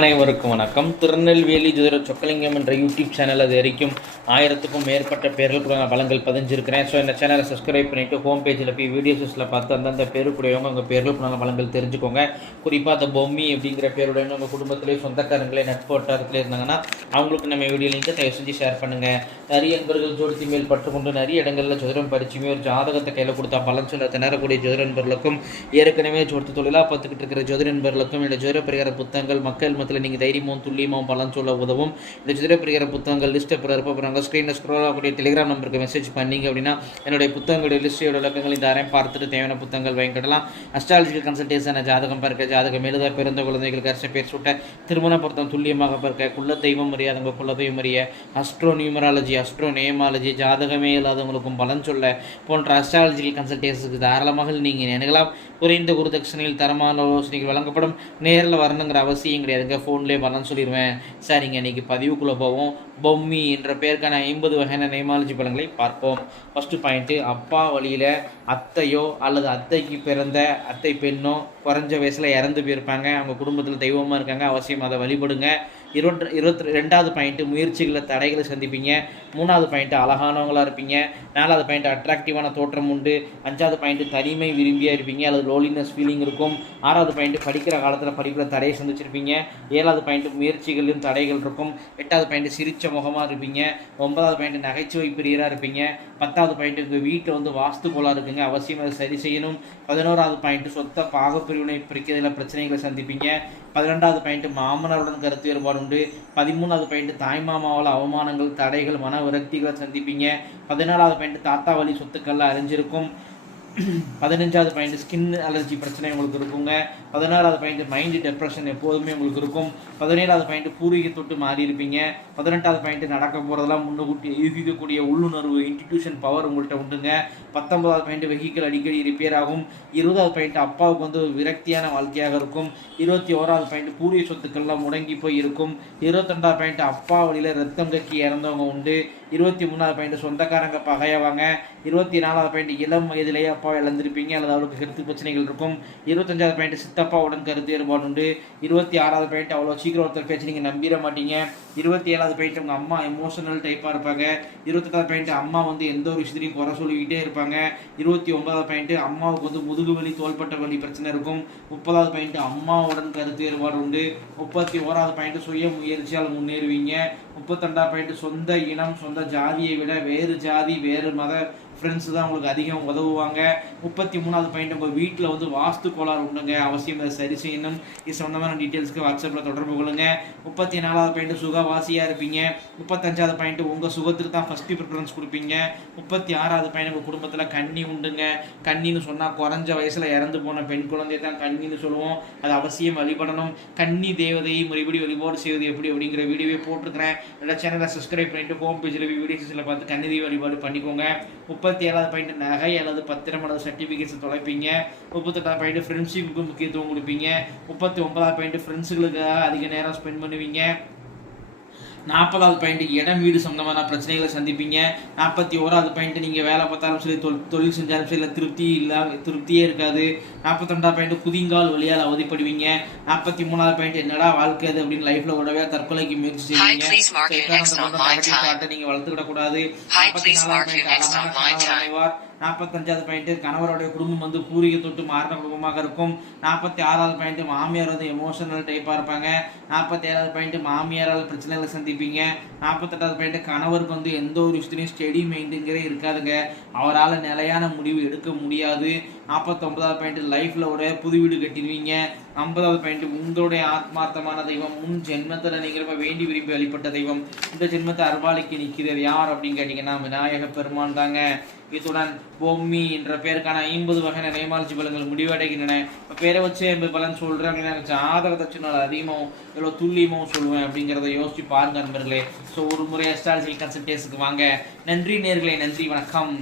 அனைவருக்கும் வணக்கம். திருநெல்வேலி ஜோதிட சொக்கலிங்கம் என்ற யூடியூப் சேனல் அது வரைக்கும் ஆயிரத்துக்கும் மேற்பட்ட பேர்களுக்குள்ள நான் பலங்கள் பதிஞ்சிருக்கிறேன். ஸோ இந்த சேனலை சப்ஸ்கிரைப் பண்ணிவிட்டு ஹோம் பேஜில் போய் வீடியோஸில் பார்த்து அந்தந்த பேருக்குடையவங்க உங்கள் பேர்களுக்குள்ள பலங்கள் தெரிஞ்சுக்கோங்க. குறிப்பாக அந்த பொம்மி அப்படிங்கிற பேருடைய உங்கள் குடும்பத்திலே சொந்தக்காரங்களே நட்போட்டாரத்தில் இருந்தாங்கன்னா அவங்களுக்கு நம்ம வீடியோ லிங்கை தயவு செஞ்சு ஷேர் பண்ணுங்கள் நிறைய நண்பர்கள் ஜோடித்தி மேல் பட்டுக்கொண்டு நிறைய இடங்களில் ஜோதிடம் பரிச்சுமே ஒரு ஜாதகத்தை கையில் கொடுத்தா பலன் சொல்ல திணறக்கூடிய ஜோதிட நண்பர்களுக்கும் ஏற்கனவே ஜோடித்து தொழிலாக பார்த்துக்கிட்டு இருக்கிற ஜோதிட நண்பர்களுக்கும் இந்த ஜோதிட பரிகார புத்தகங்கள் மக்கள் மத்தியில் நீங்கள் தைரியமும் துல்லியமும் பலன் சொல்ல உதவும். இந்த ஜோதிட புத்தகங்கள் லிஸ்ட்டை பிறர் போகிறாங்க ஸ்க்ரீனில் ஸ்க்ரோல் ஆகக்கூடிய டெலிகிராம் நம்பருக்கு மெசேஜ் பண்ணீங்க அப்படின்னா என்னுடைய புத்தகங்களுடைய லிஸ்ட்டோட விளக்கங்கள் இந்த அரையும் பார்த்துட்டு தேவையான புத்தகங்கள் வாங்கிக்கிடலாம். அஸ்ட்ராலஜிக்கல் கன்சல்டேஷன் ஜாதகம் பார்க்க ஜாதகம் எழுத பிறந்த குழந்தைகளுக்கு அரசு பேர் சுட்ட திருமண பொருத்தம் துல்லியமாக பார்க்க குல தெய்வம் அறியாதவங்க குல தெய்வம் அறிய அஸ்ட்ரோ நியூமராலஜி அஸ்ட்ரோ நேமாலஜி ஜாதகமே இல்லாதவங்களுக்கும் பலன் சொல்ல போன்ற அஸ்ட்ராலஜிக்கல் கன்சல்டேஷனுக்கு தாராளமாக நீங்கள் நினைக்கலாம் குறைந்த குருதட்சணையில் தரமான ஆலோசனைகள் வழங்கப்படும். நேரில் வரணுங்கிற அவசியம் கிடையாதுங்க ஃபோன்லேயே வரலான்னு சொல்லிடுவேன் சரிங்க இன்னைக்கு பதிவுக்குள்ளே போவோம். பொம்மி என்ற பேருக்கான ஐம்பது வகையான நெய்மாலஜி பலன்களை பார்ப்போம். ஃபஸ்ட்டு பாயிண்ட்டு அப்பா வழியில் அத்தையோ அல்லது அத்தைக்கு பிறந்த அத்தை பெண்ணோ குறைஞ்ச வயசில் இறந்து போயிருப்பாங்க. அவங்க குடும்பத்தில் தெய்வமாக இருக்காங்க. அவசியம் அதை வழிபடுங்க. இருபத்தி இருபத்தி ரெண்டாவது பாயிண்ட்டு முயற்சிகளை தடைகளை சந்திப்பீங்க. மூணாவது பாயிண்ட்டு அழகானவங்களாக இருப்பீங்க. நாலாவது பாயிண்ட் அட்ராக்டிவான தோற்றம் உண்டு. அஞ்சாவது பாயிண்ட்டு தனிமை விரும்பியாக இருப்பீங்க. அல்லது லோலினஸ் ஃபீலிங் இருக்கும். ஆறாவது பாயிண்ட்டு படிக்கிற காலத்தில் படிப்பில் தடையை சந்திச்சிருப்பீங்க. ஏழாவது பாயிண்ட்டு முயற்சிகளிலும் தடைகள் இருக்கும். எட்டாவது பாயிண்ட்டு சிரிச்ச முகமாக இருப்பீங்க. ஒன்பதாவது பாயிண்ட்டு நகைச்சுவை பிரியராக இருப்பீங்க. பத்தாவது பாயிண்ட்டு உங்கள் வீட்டில் வந்து வாஸ்து போலாக இருக்குங்க. அவசியம் அதை சரி செய்யணும். பதினோராவது பாயிண்ட்டு சொத்த பாகப்பிரிவினை பிரிக்கிறதுல பிரச்சனைகளை சந்திப்பீங்க. பதினெண்டாவது பாயிண்ட்டு மாமனாருடன் கருத்து வேறுபாடு உண்டு. பதிமூணாவது பாயிண்ட்டு தாய்மாமாவால் அவமானங்கள் தடைகள் மன விரக்திகளை சந்திப்பீங்க. பதினாலாவது பாயிண்ட்டு தாத்தா வழி சொத்துக்கள்லாம் அறிஞ்சிருக்கும். பதினஞ்சாவது பாயிண்ட் ஸ்கின் அலர்ஜி பிரச்சனை உங்களுக்கு இருக்குங்க. பதினாறாவது பாயிண்ட் மைண்டு டெப்ரெஷன் எப்போதுமே உங்களுக்கு இருக்கும். பதினேழாவது பாயிண்ட் பூர்வீக தொட்டு மாறி இருப்பீங்க. பதினெட்டாவது பாயிண்ட் நடக்க போகிறதெல்லாம் முன்னுக்கூட்டி யூகிக்கக்கூடிய உள்ளுணர்வு இன்ஸ்டிடியூஷன் பவர் உங்கள்கிட்ட உண்டுங்க. பத்தொன்பதாவது பாயிண்ட் வெஹிக்கிள் அடிக்கடி ரிப்பேர் ஆகும். இருபதாவது பாயிண்ட் அப்பாவுக்கு வந்து விரக்தியான வாழ்க்கையாக இருக்கும். இருபத்தி ஓராவது பாயிண்ட் பூர்வீக சொத்துக்கள்லாம் முடங்கி போய் இருக்கும். இருபத்தெண்டாவது பாயிண்ட் அப்பா வழியில் ரத்தம் கக்கி இறந்தவங்க உண்டு. இருபத்தி மூணாவது பாயிண்ட் சொந்தக்காரங்க பகையவாங்க. இருபத்தி நாலாவது பாயிண்ட் இளம் வயதிலேயே அப்பா இழந்திருப்பீங்க. அல்லது அவருக்கு கருத்து பிரச்சனைகள் இருக்கும். இருபத்தஞ்சாவது பாயிண்ட் சித்தப்பாவுடன் கருத்து வேறுபாடு உண்டு. இருபத்தி ஆறாவது பாயிண்ட் அவ்வளோ சீக்கிரம் ஒருத்தர் பேச்சு நீங்கள் நம்பிட மாட்டீங்க. இருபத்தி ஏழாவது பாயிண்ட் உங்கள் அம்மா எமோஷனல் டைப்பாக இருப்பாங்க. இருபத்தெட்டாவது பாயிண்ட் அம்மா வந்து எந்த ஒரு விஷயத்தையும் குறை சொல்லிக்கிட்டே இருப்பாங்க. இருபத்தி ஒன்பதாவது பாயிண்ட் அம்மாவுக்கு வந்து முதுகு வலி தோள்பட்ட வலி பிரச்சனை இருக்கும். முப்பதாவது பாயிண்ட் அம்மாவுடன் கருத்து வேறுபாடு உண்டு. முப்பத்தி ஓராவது பாயிண்ட் சுய முயற்சியால் முன்னேறுவீங்க. முப்பத்தெண்டாவது பாயிண்ட் சொந்த இனம் சொந்த ஜாதியை விட வேறு ஜாதி வேறு மத ஃப்ரெண்ட்ஸ் தான் உங்களுக்கு அதிகம் உதவுவாங்க. முப்பத்தி மூணாவது பாயிண்ட் உங்கள் வீட்டில் வந்து வாஸ்து கோளாறு உண்டுங்க. அவசியம் அதை சரி செய்யணும். இது சம்மந்தமான டீட்டெயில்ஸ்க்கு வாட்ஸ்அப்பில் தொடர்பு கொள்ளுங்க. முப்பத்தி நாலாவது பாயிண்ட் சுகவாசியாக இருப்பீங்க. முப்பத்தஞ்சாவது பாயிண்ட் உங்கள் சுகத்துக்கு தான் ஃபஸ்ட்டு ப்ரிஃபரன்ஸ் கொடுப்பீங்க. முப்பத்தி ஆறாவது பாயிண்ட் உங்கள் குடும்பத்தில் கண்ணி உண்டுங்க. கண்ணின்னு சொன்னால் குறைஞ்ச வயசில் இறந்து போன பெண் குழந்தை தான் கண்ணின்னு சொல்லுவோம். அது அவசியம் வழிபடணும். கண்ணி தேவதையை முறைப்படி வழிபாடு செய்வது எப்படி அப்படிங்கிற வீடியோவே போட்டிருக்கிறேன். இல்லை சேனலை சப்ஸ்கிரைப் பண்ணிட்டு ஹோம் பேஜில் வீடியோஸில் பார்த்து கண்ணி தெய்வ வழிபாடு பண்ணிக்கோங்க. முப்பத்தி ஏழாவது பாயிண்ட் நகை அல்லது பத்திரம் அல்லது சர்டிஃபிகேட்ஸ் தொலைப்பீங்க. முப்பத்தெட்டாவது பாயிண்ட் ஃப்ரெண்ட்ஷிப்புக்கு முக்கியத்துவம் கொடுப்பீங்க. முப்பத்தி ஒன்பதாவது பாயிண்ட் ஃப்ரெண்ட்ஸுகளுக்காக அதிக நேரம் ஸ்பெண்ட் பண்ணுவீங்க. நாற்பதாவது பாயிண்ட் இடம் வீடு சம்பந்தமான பிரச்சனைகளை சந்திப்பீங்க. நாற்பத்தி ஓராவது பாயிண்ட் நீங்கள் வேலை பார்த்தாலும் சரி தொல் தொழில் செஞ்சாலும் சரி இல்லை திருப்தி இல்லை திருப்தியே இருக்காது. நாற்பத்தெண்டாவது பாயிண்ட் குதிங்கால் வழியால் அவதிப்படுவீங்க. நாற்பத்தி மூணாவது பாயிண்ட் என்னடா வாழ்க்கை அது அப்படின்னு லைஃப்ல உடவே தற்கொலைக்கு முயற்சி செய்வீங்க. please mark your next on my time. நீங்க வளர்த்துக்கிட கூடாது Hi, please mark your next on my time. அடைவார் நாற்பத்தஞ்சாவது பாயிண்ட் கணவருடைய குடும்பம் வந்து பூர்வீக தொட்டு மாறின குடும்பமாக இருக்கும். நாற்பத்தி ஆறாவது பாயிண்ட் மாமியார் வந்து எமோஷனல் டைப்பாக இருப்பாங்க. நாற்பத்தி ஏழாவது பாயிண்ட் மாமியாரால் பிரச்சனைகளை சந்திப்பீங்க. நாற்பத்தெட்டாவது பாயிண்ட் கணவருக்கு வந்து எந்த ஒரு விஷயத்துலையும் ஸ்டெடி மைண்டுங்கிறே இருக்காதுங்க. அவரால் நிலையான முடிவு எடுக்க முடியாது. நாற்பத்தொன்பதாவது பாயிண்ட் லைஃப்பில் ஒரு புது வீடு கட்டிடுவீங்க. ஐம்பதாவது பாயிண்ட் உங்களுடைய ஆத்மார்த்தமான தெய்வம் முன் ஜென்மத்தில் நீங்கள் ரொம்ப வேண்டி விரும்பி வழிபட்ட தெய்வம். இந்த ஜென்மத்தை அருவாளிக்கு நிற்கிறது யார் அப்படின்னு கேட்டிங்கன்னா விநாயக பெருமான் தாங்க. இத்துடன் பொம்மி என்ற பேருக்கான ஐம்பது வகையான நேமாலஜி பலங்கள் முடிவடைகின்றன. இப்போ பேரை வச்சு எம்பது பலன் சொல்கிறேன் அப்படின்னா எனக்கு ஜாதக அதிகமாகவும் எவ்வளோ துல்லியமாகவும் சொல்லுவேன் அப்படிங்கிறத யோசிச்சு பாருங்க நண்பர்களே. ஸோ ஒரு முறை அஸ்ட்ராலஜி கன்சல்டேஷனுக்கு வாங்க. நன்றி நேர்களே நன்றி வணக்கம்.